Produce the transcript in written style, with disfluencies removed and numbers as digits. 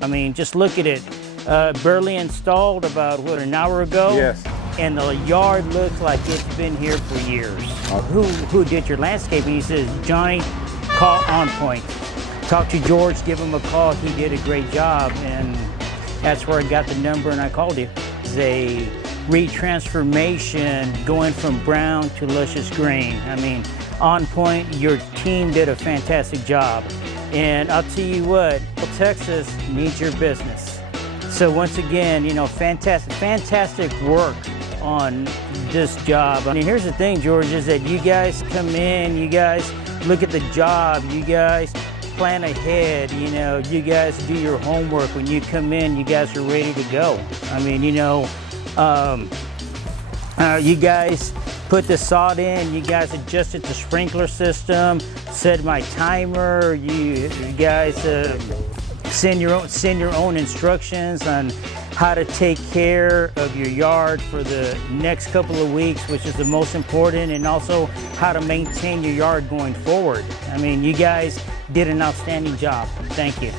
I mean, just look at it. Barely installed about, what, an hour ago? Yes. And the yard looks like it's been here for years. Who did your landscaping? He says, Johnny, call On Point. Talk to George, give him a call. He did a great job, and that's where I got the number and I called you. It's a retransformation going from brown to luscious green. I mean, On Point, your team did a fantastic job. And I'll tell you what, Texas needs your business. So once again, you know, fantastic work on this job. I mean, here's the thing, George, is that you guys come in, you guys look at the job, you guys plan ahead, you know, you guys do your homework. When you come in, you guys are ready to go. I mean, you know, you guys put the sod in, you guys adjusted the sprinkler system, set my timer, you guys send your own instructions on how to take care of your yard for the next couple of weeks, which is the most important, and also how to maintain your yard going forward. I mean, you guys did an outstanding job. Thank you.